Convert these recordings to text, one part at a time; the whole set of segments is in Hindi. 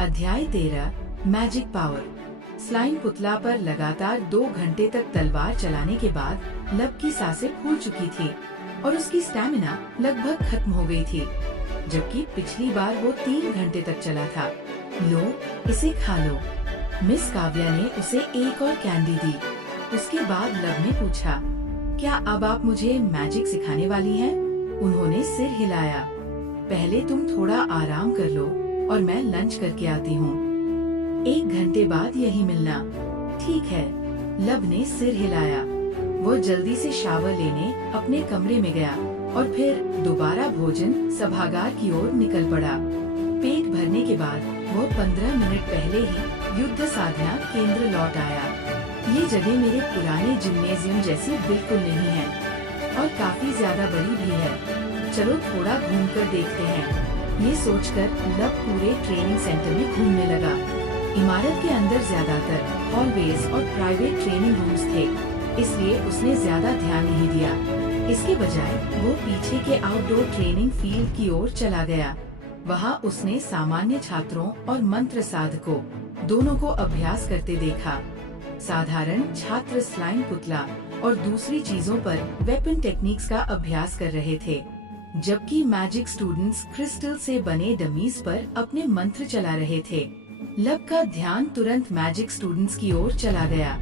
अध्याय 13 मैजिक पावर। स्लाइम पुतला पर लगातार 2 घंटे तक तलवार चलाने के बाद लब की सांसें फूल चुकी थी और उसकी स्टैमिना लगभग खत्म हो गई थी, जबकि पिछली बार वो 3 घंटे तक चला था। लो, इसे खा लो। मिस काव्या ने उसे एक और कैंडी दी। उसके बाद लब ने पूछा, क्या अब आप मुझे मैजिक सिखाने वाली हैं? उन्होंने सिर हिलाया। पहले तुम थोड़ा आराम कर लो और मैं लंच करके आती हूँ। 1 घंटे बाद यही मिलना। ठीक है, लब ने सिर हिलाया। वो जल्दी से शावर लेने अपने कमरे में गया और फिर दोबारा भोजन सभागार की ओर निकल पड़ा। पेट भरने के बाद वो 15 मिनट पहले ही युद्ध साधना केंद्र लौट आया। ये जगह मेरे पुराने जिम्नेजियम जैसी बिल्कुल नहीं है और काफी ज्यादा बड़ी भी है। चलो थोड़ा घूमकर देखते हैं। ये सोचकर लब पूरे ट्रेनिंग सेंटर में घूमने लगा। इमारत के अंदर ज्यादातर हॉलवेज और प्राइवेट ट्रेनिंग रूम्स थे, इसलिए उसने ज्यादा ध्यान नहीं दिया। इसके बजाय वो पीछे के आउटडोर ट्रेनिंग फील्ड की ओर चला गया। वहाँ उसने सामान्य छात्रों और मंत्र साधकों दोनों को अभ्यास करते देखा। साधारण छात्र स्लाइम पुतला और दूसरी चीजों पर वेपन टेक्निक्स का अभ्यास कर रहे थे, जबकि मैजिक स्टूडेंट्स क्रिस्टल से बने डमीज पर अपने मंत्र चला रहे थे। लब का ध्यान तुरंत मैजिक स्टूडेंट्स की ओर चला गया।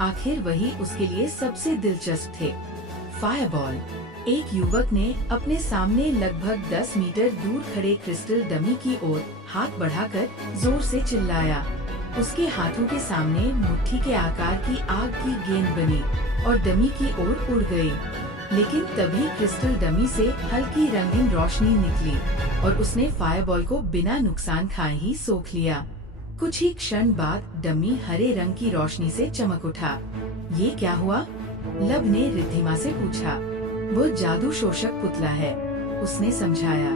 आखिर वही उसके लिए सबसे दिलचस्प थे। फायरबॉल। एक युवक ने अपने सामने लगभग 10 मीटर दूर खड़े क्रिस्टल डमी की ओर हाथ बढ़ाकर जोर से चिल्लाया। उसके हाथों के सामने मुट्ठी के आकार की आग की गेंद बनी और डमी की ओर उड़ गई। लेकिन तभी क्रिस्टल डमी से हल्की रंगीन रोशनी निकली और उसने फायरबॉल को बिना नुकसान खाए ही सोख लिया। कुछ ही क्षण बाद डमी हरे रंग की रोशनी से चमक उठा। ये क्या हुआ? लब ने रिद्धिमा से पूछा। वो जादू शोषक पुतला है, उसने समझाया।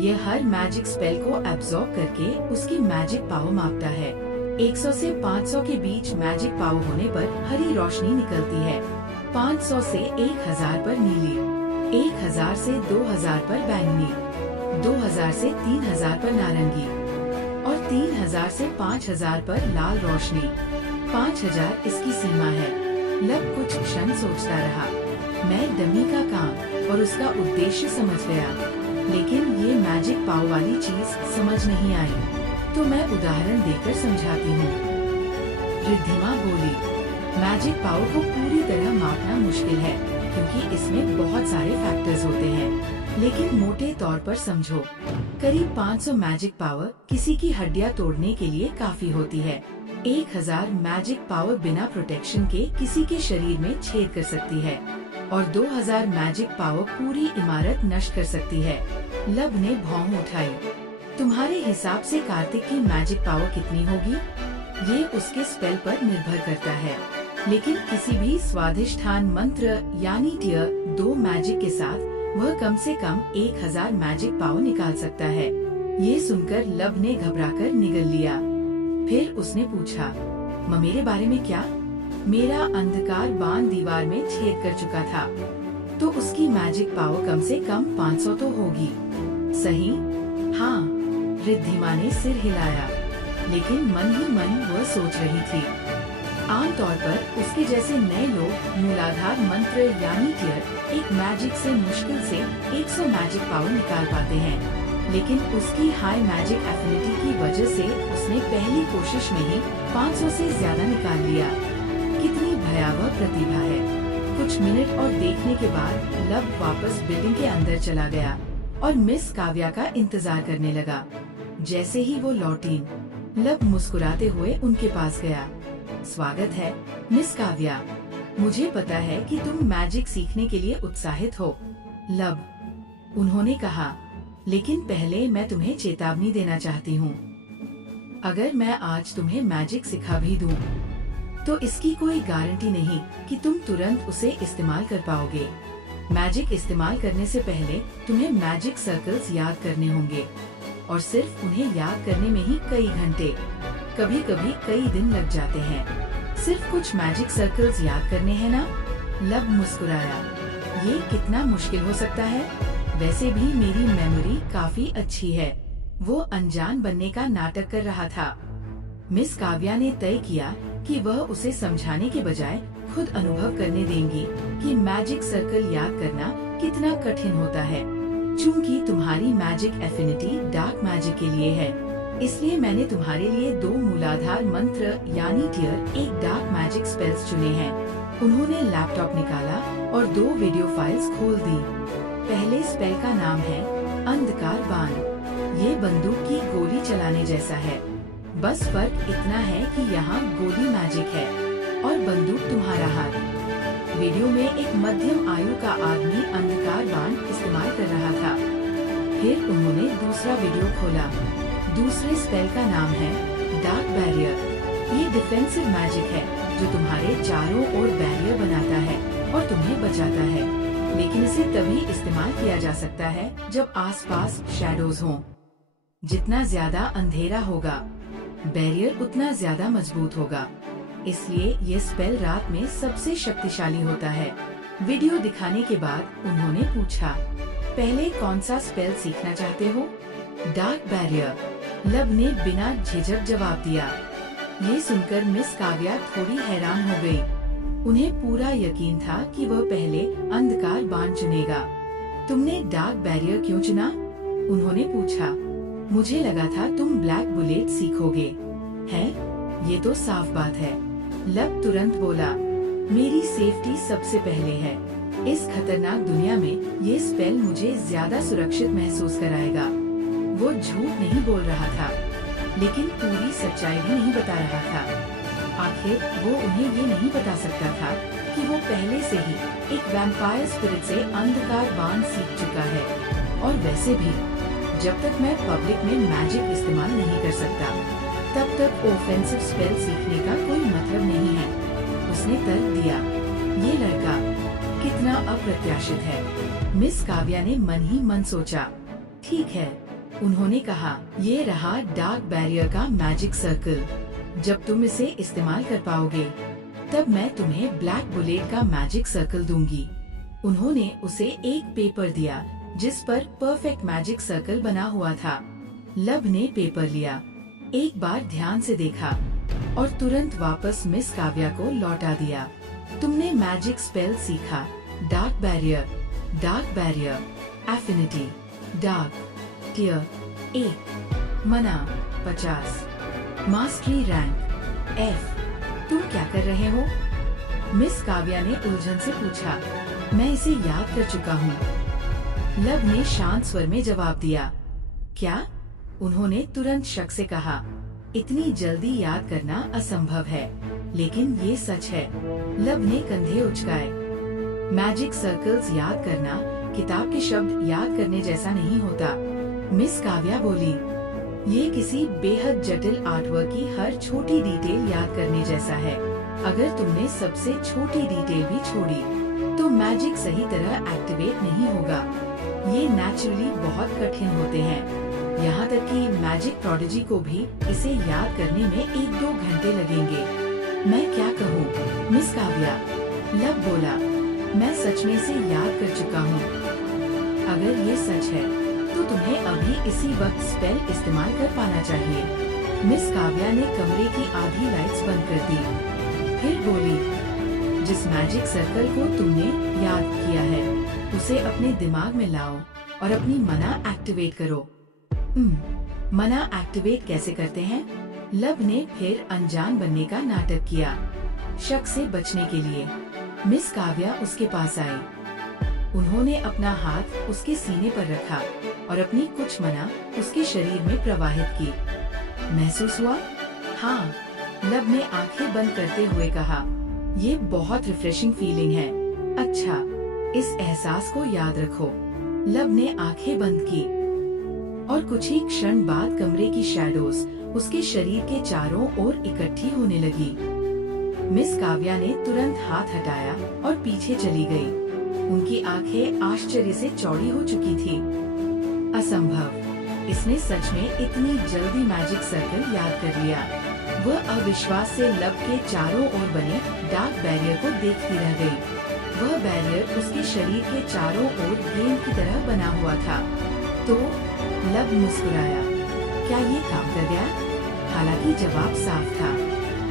यह हर मैजिक स्पेल को एब्जॉर्ब करके उसकी मैजिक पावर मापता है। 100 से 500 के बीच मैजिक पावर होने पर हरी रोशनी निकलती है, 500 से 1000 पर नीली, 1000 से 2000 पर बैंगनी, 2000 से 3000 पर नारंगी और 3000 से 5000 पर लाल रोशनी। 5000 इसकी सीमा है। लब कुछ क्षण सोचता रहा। मैं डमी का काम और उसका उद्देश्य समझ गया, लेकिन ये मैजिक पावर वाली चीज समझ नहीं आई, तो मैं उदाहरण देकर समझाती हूँ। रिद्धिमा बोली, मैजिक पावर को पूरी तरह मापना मुश्किल है क्योंकि इसमें बहुत सारे फैक्टर्स होते हैं, लेकिन मोटे तौर पर समझो, करीब 500 मैजिक पावर किसी की हड्डियां तोड़ने के लिए काफी होती है। 1000 मैजिक पावर बिना प्रोटेक्शन के किसी के शरीर में छेद कर सकती है और 2000 मैजिक पावर पूरी इमारत नष्ट कर सकती है। लब ने भौं उठाई। तुम्हारे हिसाब से कार्तिक की मैजिक पावर कितनी होगी? ये उसके स्पेल पर निर्भर करता है, लेकिन किसी भी स्वाधिष्ठान मंत्र यानी टियर 2 मैजिक के साथ वह कम से कम 1000 मैजिक पावर निकाल सकता है। ये सुनकर लब ने घबराकर निगल लिया। फिर उसने पूछा, मेरे बारे में क्या? मेरा अंधकार बाण दीवार में छेद कर चुका था, तो उसकी मैजिक पावर कम से कम 500 तो होगी, सही? हाँ, रिद्धिमा ने सिर हिलाया, लेकिन मन ही मन वह सोच रही थी। आमतौर पर उसके जैसे नए लोग मूलाधार मंत्र यानी टियर एक मैजिक से मुश्किल से 100 मैजिक पावर निकाल पाते हैं, लेकिन उसकी हाई मैजिक एफिनिटी की वजह से उसने पहली कोशिश में ही 500 से ज्यादा निकाल लिया। कितनी भयावह प्रतिभा है। कुछ मिनट और देखने के बाद लब वापस बिल्डिंग के अंदर चला गया और मिस काव्या का इंतजार करने लगा। जैसे ही वो लौटी, लब मुस्कुराते हुए उनके पास गया। स्वागत है, मिस काव्या। मुझे पता है कि तुम मैजिक सीखने के लिए उत्साहित हो, लब, उन्होंने कहा। लेकिन पहले मैं तुम्हें चेतावनी देना चाहती हूँ। अगर मैं आज तुम्हें मैजिक सिखा भी दूँ, तो इसकी कोई गारंटी नहीं कि तुम तुरंत उसे इस्तेमाल कर पाओगे। मैजिक इस्तेमाल करने से पहले तुम्हें मैजिक सर्कल्स याद करने होंगे और सिर्फ उन्हें याद करने में ही कई घंटे, कभी कभी कई दिन लग जाते हैं। सिर्फ कुछ मैजिक सर्कल्स याद करने हैं ना? लब मुस्कुराया। ये कितना मुश्किल हो सकता है? वैसे भी मेरी मेमोरी काफी अच्छी है। वो अनजान बनने का नाटक कर रहा था। मिस काव्या ने तय किया कि वह उसे समझाने के बजाय खुद अनुभव करने देंगी कि मैजिक सर्कल याद करना कितना कठिन होता है। चूंकि तुम्हारी मैजिक एफिनिटी डार्क मैजिक के लिए है, इसलिए मैंने तुम्हारे लिए 2 मूलाधार मंत्र यानी टियर 1 डार्क मैजिक स्पेल्स चुने हैं। उन्होंने लैपटॉप निकाला और 2 वीडियो फाइल्स खोल दी। पहले स्पेल का नाम है अंधकार बाण। ये बंदूक की गोली चलाने जैसा है, बस फर्क इतना है कि यहाँ गोली मैजिक है और बंदूक तुम्हारा हाथ। वीडियो में एक मध्यम आयु का आदमी अंधकार बाण इस्तेमाल कर रहा था। फिर उन्होंने दूसरा वीडियो खोला। दूसरे स्पेल का नाम है डार्क बैरियर। ये डिफेंसिव मैजिक है जो तुम्हारे चारों ओर बैरियर बनाता है और तुम्हें बचाता है, लेकिन इसे तभी इस्तेमाल किया जा सकता है जब आसपास शैडोज हों। जितना ज्यादा अंधेरा होगा, बैरियर उतना ज्यादा मजबूत होगा, इसलिए ये स्पेल रात में सबसे शक्तिशाली होता है। वीडियो दिखाने के बाद उन्होंने पूछा, पहले कौन सा स्पेल सीखना चाहते हो? Dark barrier. लब ने बिना झिझक जवाब दिया। ये सुनकर मिस काव्या थोड़ी हैरान हो गई। उन्हें पूरा यकीन था कि वह पहले अंधकार बाण चुनेगा। तुमने डार्क बैरियर क्यों चुना? उन्होंने पूछा। मुझे लगा था तुम ब्लैक बुलेट सीखोगे। है? ये तो साफ बात है। लब तुरंत बोला, मेरी सेफ्टी सबसे पहले है। इस खतरनाक दुनिया में ये स्पेल मुझे ज्यादा सुरक्षित महसूस कराएगा। वो झूठ नहीं बोल रहा था, लेकिन पूरी सच्चाई भी नहीं बता रहा था। आखिर वो उन्हें ये नहीं बता सकता था कि वो पहले से ही एक वैम्पायर स्पिरिट से अंधकार बाण सीख चुका है। और वैसे भी जब तक मैं पब्लिक में मैजिक इस्तेमाल नहीं कर सकता, तब तक ऑफेंसिव स्पेल सीखने का कोई मतलब नहीं है। उसने तर्क दिया। ये लड़का कितना अप्रत्याशित है। मिस काव्या ने मन ही मन सोचा। ठीक है, उन्होंने कहा, ये रहा डार्क बैरियर का मैजिक सर्कल। जब तुम इसे इस्तेमाल कर पाओगे, तब मैं तुम्हें ब्लैक बुलेट का मैजिक सर्कल दूंगी। उन्होंने उसे एक पेपर दिया जिस पर परफेक्ट मैजिक सर्कल बना हुआ था। लब ने पेपर लिया, एक बार ध्यान से देखा और तुरंत वापस मिस काव्या को लौटा दिया। तुमने मैजिक स्पेल सीखा, dark barrier, affinity, dark, tier 1, mana 50, mastery rank F। तुम क्या कर रहे हो? मिस काव्या ने उलझन से पूछा। मैं इसे याद कर चुका हूँ। लब ने शांत स्वर में जवाब दिया। क्या? उन्होंने तुरंत शक से कहा। इतनी जल्दी याद करना असंभव है, लेकिन ये सच है। लब ने कंधे उचकाए। मैजिक सर्कल्स याद करना किताब के शब्द याद करने जैसा नहीं होता। मिस काव्या बोली, ये किसी बेहद जटिल आर्टवर्क की हर छोटी डिटेल याद करने जैसा है। अगर तुमने सबसे छोटी डिटेल भी छोड़ी, तो मैजिक सही तरह एक्टिवेट नहीं होगा। ये नेचुरली बहुत कठिन होते हैं। यहाँ तक कि मैजिक प्रोडिजी को भी इसे याद करने में 1-2 घंटे लगेंगे। मैं क्या कहूँ मिस काव्या? लब बोला, मैं सच में इसे याद कर चुका हूँ। अगर ये सच है, तो तुम्हें अभी इसी वक्त स्पेल इस्तेमाल कर पाना चाहिए। मिस काव्या ने कमरे की आधी लाइट्स बंद कर दी। फिर बोली, जिस मैजिक सर्कल को तुमने याद किया है, उसे अपने दिमाग में लाओ और अपनी मना एक्टिवेट करो। मना एक्टिवेट कैसे करते हैं? लब ने फिर अनजान बनने का नाटक किया। शक से बचने के लिए मिस काव्या उसके पास आई। उन्होंने अपना हाथ उसके सीने पर रखा और अपनी कुछ मना उसके शरीर में प्रवाहित की। महसूस हुआ? हाँ, लब ने आंखें बंद करते हुए कहा। ये बहुत रिफ्रेशिंग फीलिंग है। अच्छा, इस एहसास को याद रखो। लब ने आंखें बंद की और कुछ ही क्षण बाद कमरे की शैडोज उसके शरीर के चारों ओर इकट्ठी होने लगी। मिस काव्या ने तुरंत हाथ हटाया और पीछे चली गई। उनकी आंखें आश्चर्य से चौड़ी हो चुकी थी। असंभव, इसने सच में इतनी जल्दी मैजिक सर्कल याद कर लिया। वह अविश्वास से लब के चारों ओर बने डार्क बैरियर को देखती रह गई। वह बैरियर उसके शरीर के चारों ओर गेंद की तरह बना हुआ था। तो लब मुस्कुराया। क्या ये काम कर गया? हालांकि जवाब साफ था,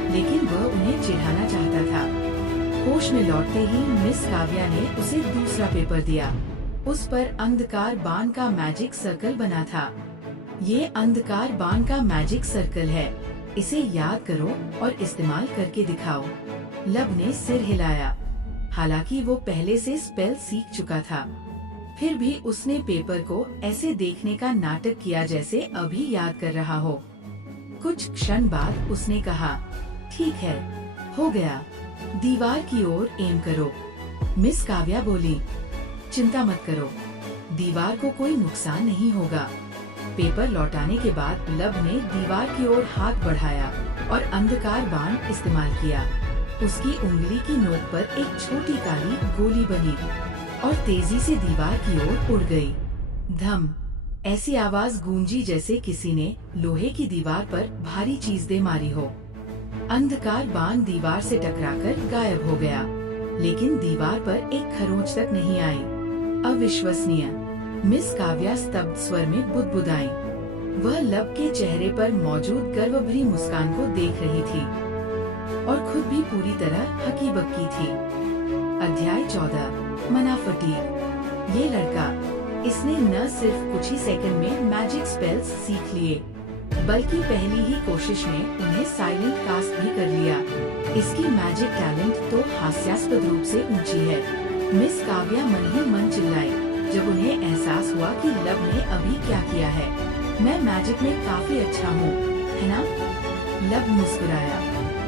लेकिन वह उन्हें चिढ़ाना चाहता था। होश में लौटते ही मिस काव्या ने उसे दूसरा पेपर दिया। उस पर अंधकार बाण का मैजिक सर्कल बना था। ये अंधकार बाण का मैजिक सर्कल है, इसे याद करो और इस्तेमाल करके दिखाओ। लब ने सिर हिलाया। हालांकि वो पहले से स्पेल सीख चुका था, फिर भी उसने पेपर को ऐसे देखने का नाटक किया जैसे अभी याद कर रहा हो। कुछ क्षण बाद उसने कहा, ठीक है, हो गया, दीवार की ओर एम करो। मिस काव्या बोली, चिंता मत करो, दीवार को कोई नुकसान नहीं होगा। पेपर लौटाने के बाद लब ने दीवार की ओर हाथ बढ़ाया और अंधकार बाण इस्तेमाल किया। उसकी उंगली की नोक पर एक छोटी काली गोली बनी और तेजी से दीवार की ओर उड़ गई। धम, ऐसी आवाज गूंजी जैसे किसी ने लोहे की दीवार पर भारी चीज दे मारी हो। अंधकार बाण दीवार से टकराकर गायब हो गया, लेकिन दीवार पर एक खरोंच तक नहीं आई। अविश्वसनीय, मिस काव्या स्तब्ध स्वर में बुदबुदाई। वह लब के चेहरे पर मौजूद गर्वभरी मुस्कान को देख रही थी और खुद भी पूरी तरह हकीबक्की थी। अध्याय 14, मनाफटीक। ये लड़का, इसने न सिर्फ कुछ ही सेकंड में मैजिक स्पेल्स सीख लिए, बल्कि पहली ही कोशिश में उन्हें साइलेंट कास्ट भी कर लिया। इसकी मैजिक टैलेंट तो हास्यास्पद रूप से ऊंची है। मिस काव्या मन ही मन चिल्लाई जब उन्हें एहसास हुआ कि लब ने अभी क्या किया है। मैं मैजिक में काफी अच्छा हूँ, है ना? लब मुस्कुराया।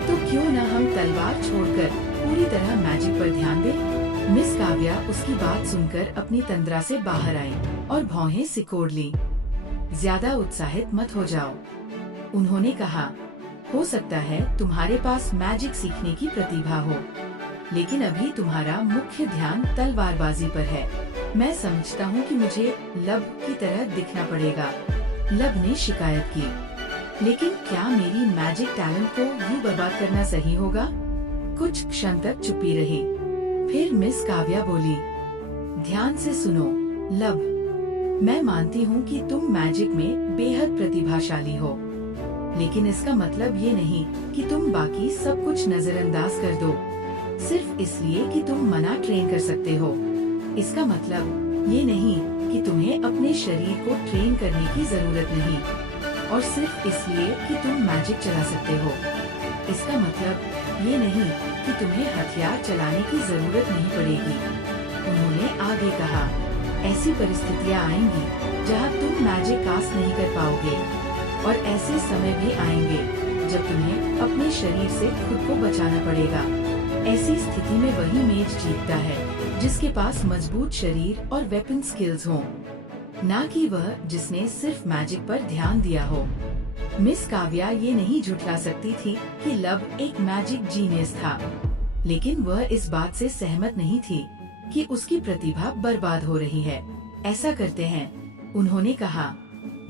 तो क्यों न हम तलवार छोड़कर पूरी तरह मैजिक पर ध्यान दें? मिस काव्या उसकी बात सुनकर अपनी तंद्रा से बाहर आई और भौहें सिकोड़ ली। ज्यादा उत्साहित मत हो जाओ, उन्होंने कहा। हो सकता है तुम्हारे पास मैजिक सीखने की प्रतिभा हो, लेकिन अभी तुम्हारा मुख्य ध्यान तलवारबाजी पर है। मैं समझता हूँ कि मुझे लब की तरह दिखना पड़ेगा, लब ने शिकायत की। लेकिन क्या मेरी मैजिक टैलेंट को यूँ बर्बाद करना सही होगा? कुछ क्षण तक चुप्पी रही। फिर मिस काव्या बोली, ध्यान से सुनो लब, मैं मानती हूँ कि तुम मैजिक में बेहद प्रतिभाशाली हो, लेकिन इसका मतलब ये नहीं कि तुम बाकी सब कुछ नजरअंदाज कर दो सिर्फ इसलिए कि तुम मना ट्रेन कर सकते हो। इसका मतलब ये नहीं कि तुम्हें अपने शरीर को ट्रेन करने की जरूरत नहीं, और सिर्फ इसलिए कि तुम मैजिक चला सकते हो। इसका मतलब ये नहीं कि तुम्हें हथियार चलाने की जरूरत नहीं पड़ेगी। उन्होंने आगे कहा, ऐसी परिस्थितियाँ आएंगी जहाँ तुम मैजिक कास्ट नहीं कर पाओगे, और ऐसे समय भी आएंगे जब तुम्हें अपने शरीर से खुद को बचाना पड़ेगा। ऐसी स्थिति में वही मेज जीतता है जिसके पास मजबूत शरीर और वेपन स्किल्स हों, ना कि वह जिसने सिर्फ मैजिक पर ध्यान दिया हो। मिस काव्या ये नहीं झुठला सकती थी कि लब एक मैजिक जीनियस था, लेकिन वह इस बात से सहमत नहीं थी कि उसकी प्रतिभा बर्बाद हो रही है। ऐसा करते हैं, उन्होंने कहा,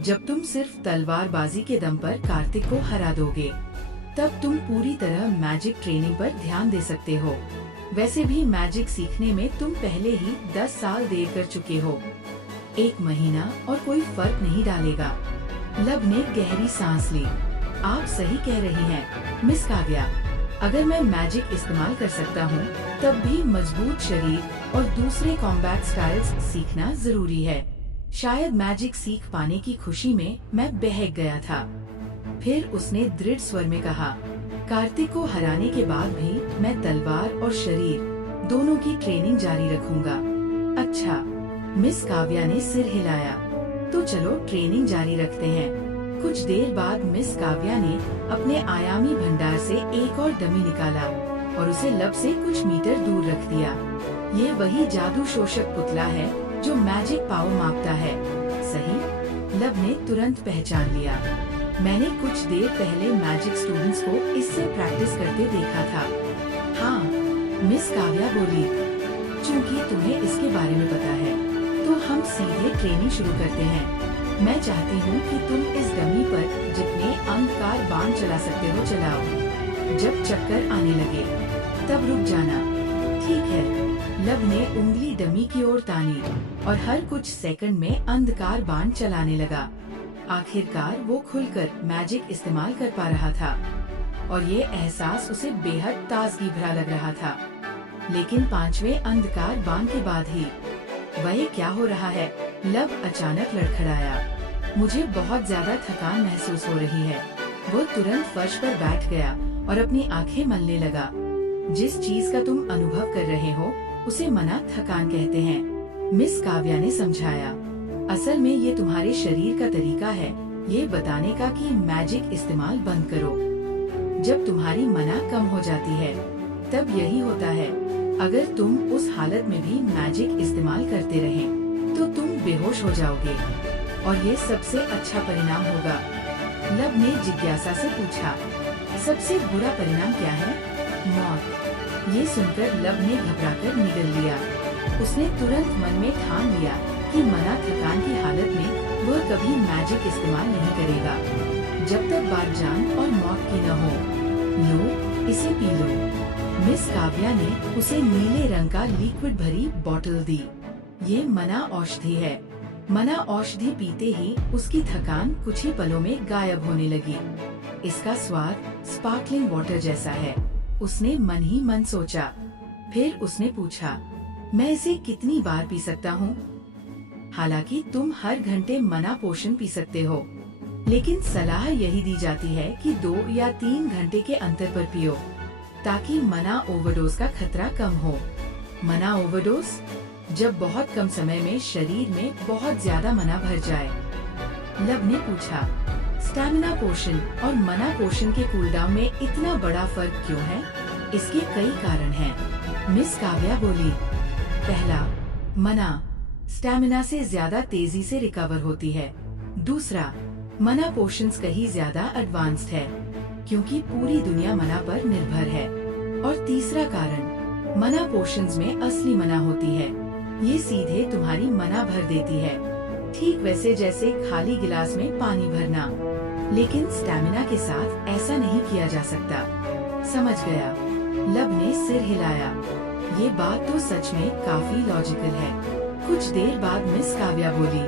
जब तुम सिर्फ तलवारबाजी के दम पर कार्तिक को हरा दोगे, तब तुम पूरी तरह मैजिक ट्रेनिंग पर ध्यान दे सकते हो। वैसे भी मैजिक सीखने में तुम पहले ही 10 साल देर कर चुके हो। 1 महीना और कोई फर्क नहीं डालेगा। लब ने गहरी सांस ली। आप सही कह रही हैं, मिस काव्या। अगर मैं मैजिक इस्तेमाल कर सकता हूँ, तब भी मजबूत शरीर और दूसरे कॉम्बैट स्टाइल्स सीखना जरूरी है। शायद मैजिक सीख पाने की खुशी में मैं बहक गया था। फिर उसने दृढ़ स्वर में कहा, कार्तिक को हराने के बाद भी मैं तलवार और शरीर दोनों की ट्रेनिंग जारी रखूंगा। अच्छा, मिस काव्या ने सिर हिलाया। तो चलो ट्रेनिंग जारी रखते हैं। कुछ देर बाद मिस काव्या ने अपने आयामी भंडार से एक और डमी निकाला और उसे लब से कुछ मीटर दूर रख दिया। ये वही जादू शोषक पुतला है जो मैजिक पावर मापता है, सही? लब ने तुरंत पहचान लिया। मैंने कुछ देर पहले मैजिक स्टूडेंट्स को इससे प्रैक्टिस करते देखा था। हाँ, मिस काव्या बोली, चूँकि तुम्हें इसके बारे में पता है, तो हम सीधे ट्रेनिंग शुरू करते हैं। मैं चाहती हूँ कि तुम इस डमी पर जितने अंधकार बाण चला सकते हो चलाओ। जब चक्कर आने लगे, तब रुक जाना, ठीक है? लब ने उंगली डमी की ओर तानी और हर कुछ सेकंड में अंधकार बाण चलाने लगा। आखिरकार वो खुलकर मैजिक इस्तेमाल कर पा रहा था और ये एहसास उसे बेहद ताजगी भरा लग रहा था। लेकिन 5वें अंधकार बाण के बाद ही वह क्या हो रहा है? लब अचानक लड़खड़ाया। मुझे बहुत ज्यादा थकान महसूस हो रही है। वो तुरंत फर्श पर बैठ गया और अपनी आंखें मलने लगा। जिस चीज का तुम अनुभव कर रहे हो उसे मना थकान कहते हैं, मिस काव्या ने समझाया। असल में ये तुम्हारे शरीर का तरीका है ये बताने का कि मैजिक इस्तेमाल बंद करो। जब तुम्हारी मना कम हो जाती है तब यही होता है। अगर तुम उस हालत में भी मैजिक इस्तेमाल करते रहे तो तुम बेहोश हो जाओगे और ये सबसे अच्छा परिणाम होगा। लब ने जिज्ञासा से पूछा, सबसे बुरा परिणाम क्या है? मौत। ये सुनकर लब ने घबराकर निगल लिया। उसने तुरंत मन में ठान लिया कि मना थकान की हालत में वह कभी मैजिक इस्तेमाल नहीं करेगा जब तक बात जान और मौत की न हो। लो, इसे पी लो। मिस काव्या ने उसे नीले रंग का लिक्विड भरी बोतल दी। ये मना औषधि है। मना औषधि पीते ही उसकी थकान कुछ ही पलों में गायब होने लगी। इसका स्वाद स्पार्कलिंग वाटर जैसा है, उसने मन ही मन सोचा। फिर उसने पूछा, मैं इसे कितनी बार पी सकता हूँ? हालांकि तुम हर घंटे मना पोशन पी सकते हो, लेकिन सलाह यही दी जाती है कि 2 या 3 घंटे के अंतर पर पियो ताकि मना ओवरडोज का खतरा कम हो। मना ओवरडोज? जब बहुत कम समय में शरीर में बहुत ज्यादा मना भर जाए। लब ने पूछा, स्टैमिना पोशन और मना पोशन के कूलडाउन में इतना बड़ा फर्क क्यों है? इसके कई कारण हैं। मिस काव्या बोली, पहला, मना स्टैमिना से ज्यादा तेजी से रिकवर होती है। दूसरा, मना पोशंस कहीं ज्यादा एडवांस्ड है क्योंकि पूरी दुनिया मना पर निर्भर है। और तीसरा कारण, मना पोशंस में असली मना होती है। ये सीधे तुम्हारी मना भर देती है, ठीक वैसे जैसे खाली गिलास में पानी भरना। लेकिन स्टैमिना के साथ ऐसा नहीं किया जा सकता। समझ गया? लब ने सिर हिलाया। ये बात तो सच में काफी लॉजिकल है। कुछ देर बाद मिस काव्या बोली,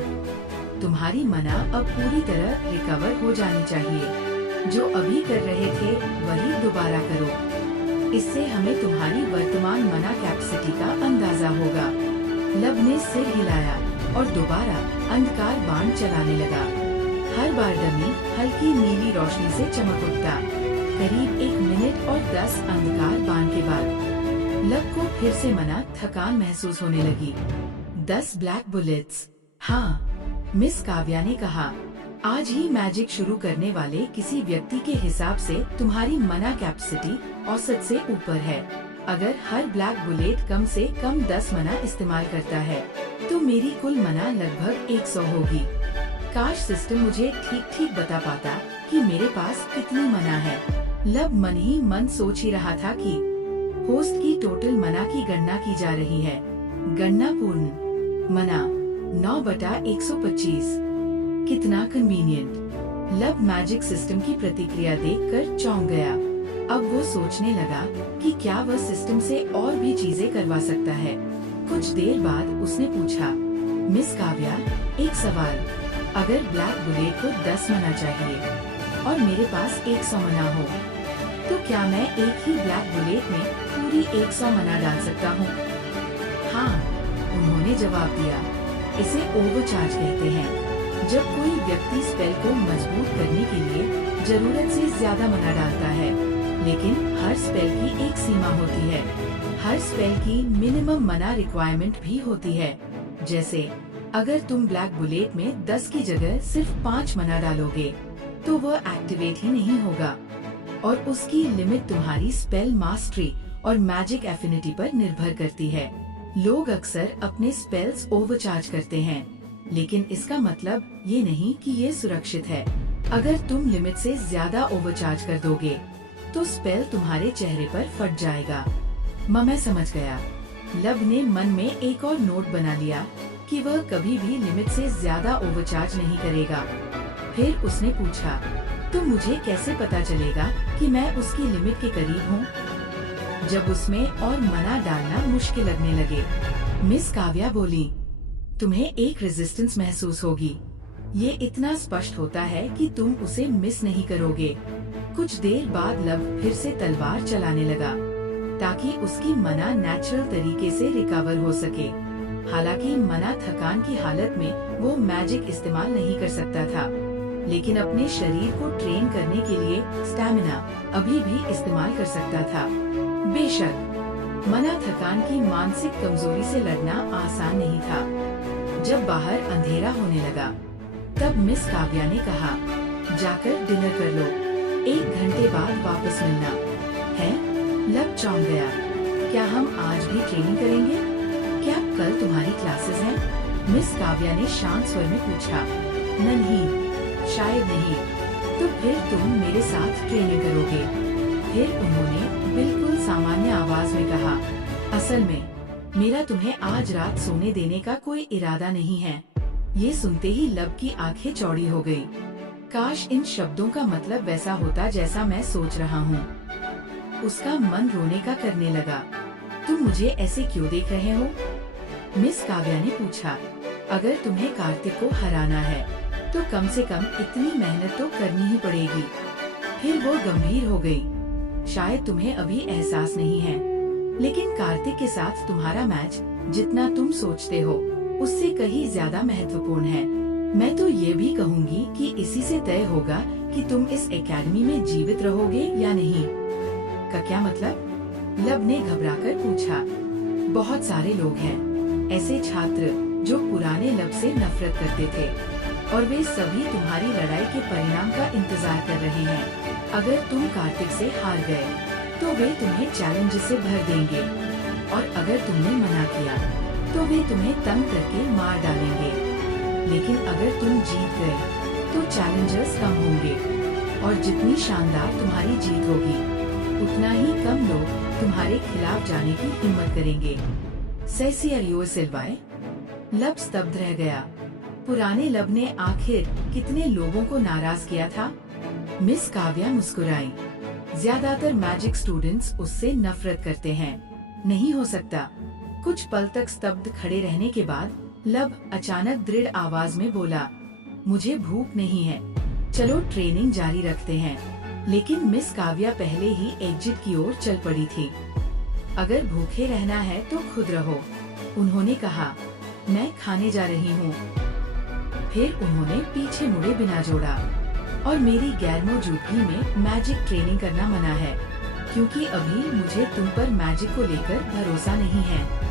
तुम्हारी मना अब पूरी तरह रिकवर हो जानी चाहिए। जो अभी कर रहे थे वही दोबारा करो। इससे हमें तुम्हारी वर्तमान मना कैपेसिटी का अंदाजा होगा। लब ने सिर हिलाया और दोबारा अंधकार बाण चलाने लगा। हर बार डमी हल्की नीली रोशनी से चमक उठता। करीब 1 मिनट और 10 अंधकार बाण के बाद लब को फिर से मना थकान महसूस होने लगी। 10 ब्लैक बुलेट्स। हाँ, मिस काव्या ने कहा, आज ही मैजिक शुरू करने वाले किसी व्यक्ति के हिसाब से तुम्हारी मना कैपेसिटी औसत से ऊपर है। अगर हर ब्लैक बुलेट कम से कम 10 मना इस्तेमाल करता है तो मेरी कुल मना लगभग 100 होगी। काश सिस्टम मुझे ठीक ठीक बता पाता कि मेरे पास कितनी मना है। लब मन ही मन सोच ही रहा था कि होस्ट की टोटल मना की गणना की जा रही है। गणना पूर्ण। मना 9/125। कितना कन्वीनियंट। लब मैजिक सिस्टम की प्रतिक्रिया देखकर चौंक गया। अब वो सोचने लगा कि क्या वह सिस्टम से और भी चीजें करवा सकता है। कुछ देर बाद उसने पूछा, मिस काव्या, एक सवाल। अगर ब्लैक बुलेट को 10 मना चाहिए और मेरे पास 100 मना हो तो क्या मैं एक ही ब्लैक बुलेट में पूरी 100 मना डाल सकता हूँ? हाँ, उन्होंने जवाब दिया। इसे ओवरचार्ज कहते हैं। जब कोई व्यक्ति स्पेल को मजबूत करने के लिए जरूरत से ज्यादा मना डालता है, लेकिन हर स्पेल की एक सीमा होती है। हर स्पेल की मिनिमम मना रिक्वायरमेंट भी होती है। जैसे अगर तुम ब्लैक बुलेट में 10 की जगह सिर्फ 5 मना डालोगे तो वह एक्टिवेट ही नहीं होगा और उसकी लिमिट तुम्हारी स्पेल मास्टरी और मैजिक एफिनिटी पर निर्भर करती है। लोग अक्सर अपने स्पेल्स ओवरचार्ज करते हैं, लेकिन इसका मतलब ये नहीं कि ये सुरक्षित है। अगर तुम लिमिट से ज्यादा ओवरचार्ज कर दोगे तो स्पेल तुम्हारे चेहरे पर फट जाएगा। मैं समझ गया। लब ने मन में एक और नोट बना लिया कि वह कभी भी लिमिट से ज्यादा ओवरचार्ज नहीं करेगा। फिर उसने पूछा, तो मुझे कैसे पता चलेगा कि मैं उसकी लिमिट के करीब हूँ? जब उसमें और मना डालना मुश्किल लगने लगे, मिस काव्या बोली, तुम्हें एक रेजिस्टेंस महसूस होगी। ये इतना स्पष्ट होता है कि तुम उसे मिस नहीं करोगे। कुछ देर बाद लब फिर से तलवार चलाने लगा ताकि उसकी मना नेचुरल तरीके से रिकवर हो सके। हालांकि मना थकान की हालत में वो मैजिक इस्तेमाल नहीं कर सकता था, लेकिन अपने शरीर को ट्रेन करने के लिए स्टैमिना अभी भी इस्तेमाल कर सकता था। बेशक मना थकान की मानसिक कमजोरी से लड़ना आसान नहीं था। जब बाहर अंधेरा होने लगा तब मिस काव्या ने कहा, जाकर डिनर कर लो, 1 घंटे बाद वापस मिलना है। लब चौंक गया। क्या हम आज भी ट्रेनिंग करेंगे? क्या कल तुम्हारी क्लासेस हैं? मिस काव्या ने शांत स्वर में पूछा। नहीं, शायद नहीं। तो फिर तुम मेरे साथ ट्रेनिंग करोगे? फिर उन्होंने बिल्कुल सामान्य आवाज में कहा, असल में मेरा तुम्हें आज रात सोने देने का कोई इरादा नहीं है। ये सुनते ही लब की आंखें चौड़ी हो गयी। काश इन शब्दों का मतलब वैसा होता जैसा मैं सोच रहा हूँ। उसका मन रोने का करने लगा। तुम मुझे ऐसे क्यों देख रहे हो? मिस काव्या ने पूछा। अगर तुम्हें कार्तिक को हराना है तो कम से कम इतनी मेहनत तो करनी ही पड़ेगी। फिर वो गंभीर हो गई। शायद तुम्हें अभी एहसास नहीं है, लेकिन कार्तिक के साथ तुम्हारा मैच जितना तुम सोचते हो उससे कहीं ज्यादा महत्वपूर्ण है। मैं तो ये भी कहूँगी कि इसी से तय होगा कि तुम इस एकेडमी में जीवित रहोगे या नहीं। का क्या मतलब? लब ने घबराकर पूछा। बहुत सारे लोग हैं, ऐसे छात्र जो पुराने लब से नफरत करते थे, और वे सभी तुम्हारी लड़ाई के परिणाम का इंतजार कर रहे हैं। अगर तुम कार्तिक से हार गए तो वे तुम्हें चैलेंज से भर देंगे, और अगर तुमने मना किया तो वे तुम्हें तंग करके मार डालेंगे। लेकिन अगर तुम जीत गए तो चैलेंजर्स कम होंगे, और जितनी शानदार तुम्हारी जीत होगी उतना ही कम लोग तुम्हारे खिलाफ जाने की हिम्मत करेंगे। सैसियरियो सिल्वाए। लब स्तब्ध रह गया। पुराने लब ने आखिर कितने लोगों को नाराज किया था? मिस काव्या मुस्कुराई। ज्यादातर मैजिक स्टूडेंट्स उससे नफरत करते हैं। नहीं हो सकता। कुछ पल तक स्तब्ध खड़े रहने के बाद लब अचानक दृढ़ आवाज में बोला, मुझे भूख नहीं है, चलो ट्रेनिंग जारी रखते हैं। लेकिन मिस काव्या पहले ही एग्जिट की ओर चल पड़ी थी। अगर भूखे रहना है तो खुद रहो, उन्होंने कहा। मैं खाने जा रही हूँ। फिर उन्होंने पीछे मुड़े बिना जोड़ा। और मेरी गैर मौजूदगी में मैजिक ट्रेनिंग करना मना है, क्योंकि अभी मुझे तुम पर मैजिक को लेकर भरोसा नहीं है।